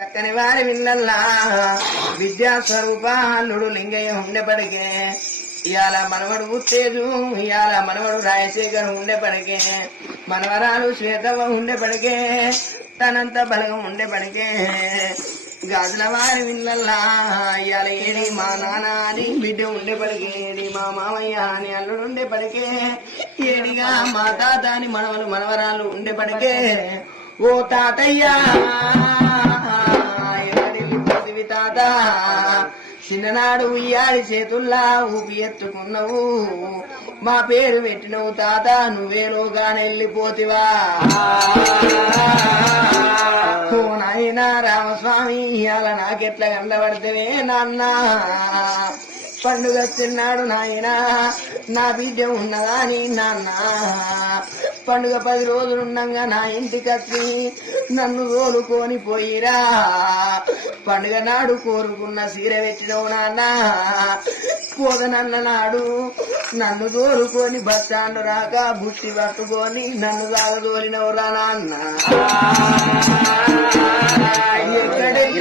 చక్కని వారి విన్నల్లా విద్యా స్వరూపాలుడు లింగయ్య ఉండేపడికే ఇవాళ మనవడు ఉత్తేజు ఇవాళ మనవడు రాజశేఖర్ ఉండేపడికే మనవరాలు శ్వేతవ ఉండేపడికే తనంత బలగం ఉండేపడికే గాజుల వారి విన్నల్లా ఇవాళ ఏడి మా నాన్న అని బిడ్డ ఉండేపడికే ఏడి మా మామయ్య అని అల్లుడు ఉండేపడికే ఏడిగా మా తాత అని మనవలు మనవరాలు ఉండేపడికే ఓ తాతయ్య! చిన్ననాడు ఉయ్యాలి చేతుల్లా ఊపి ఎత్తుకున్నావు. మా పేరు పెట్టినవు తాత నువ్వేలోగానే వెళ్ళిపోతివా. నాయనా రామస్వామి అలా నాకెట్లా గండబడితేవే నాన్న. పండుగ తిన్నాడు నాయనా నా బిడ్డ ఉన్నదా నీ నాన్న. పండుగ పది రోజులుండగా నా ఇంటికి వచ్చి నన్ను తోలుకొని పోయిరా. పండుగ నాడు కోరుకున్న సీర పెట్టినవు నాన్న. పోదనన్న నాడు నన్ను తోలుకొని బస్టాండ్ రాక బుట్టి పట్టుకొని నన్ను తాగదోలినవురా నాన్న. ఎక్కడికి